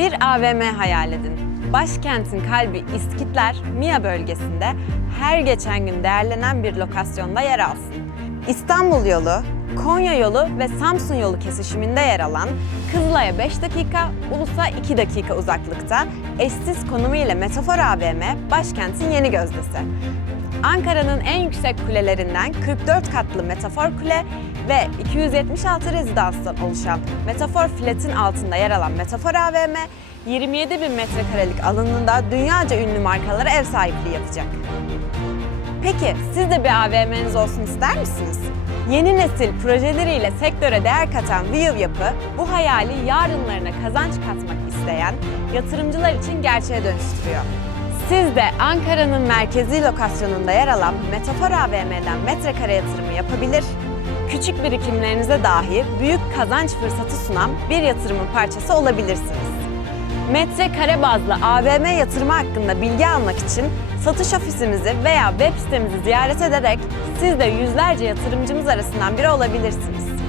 Bir AVM hayal edin. Başkentin kalbi İskitler, Mia bölgesinde her geçen gün değerlenen bir lokasyonda yer alsın. İstanbul yolu, Konya yolu ve Samsun yolu kesişiminde yer alan Kızılay'a 5 dakika, Ulus'a 2 dakika uzaklıkta eşsiz konumu ile Metafor AVM başkentin yeni gözdesi. Ankara'nın en yüksek kulelerinden 44 katlı Metafor Kule ve 276 rezidanstan oluşan Metafor Flat'in altında yer alan Metafor AVM, 27 bin metrekarelik alanında dünyaca ünlü markalara ev sahipliği yapacak. Peki siz de bir AVM'niz olsun ister misiniz? Yeni nesil projeleriyle sektöre değer katan View Yapı, bu hayali yarınlarına kazanç katmak isteyen yatırımcılar için gerçeğe dönüştürüyor. Siz de Ankara'nın merkezi lokasyonunda yer alan Metafor AVM'den metrekare yatırımı yapabilir, küçük birikimlerinize dahi büyük kazanç fırsatı sunan bir yatırımın parçası olabilirsiniz. Metrekare bazlı AVM yatırımı hakkında bilgi almak için satış ofisimizi veya web sitemizi ziyaret ederek siz de yüzlerce yatırımcımız arasından biri olabilirsiniz.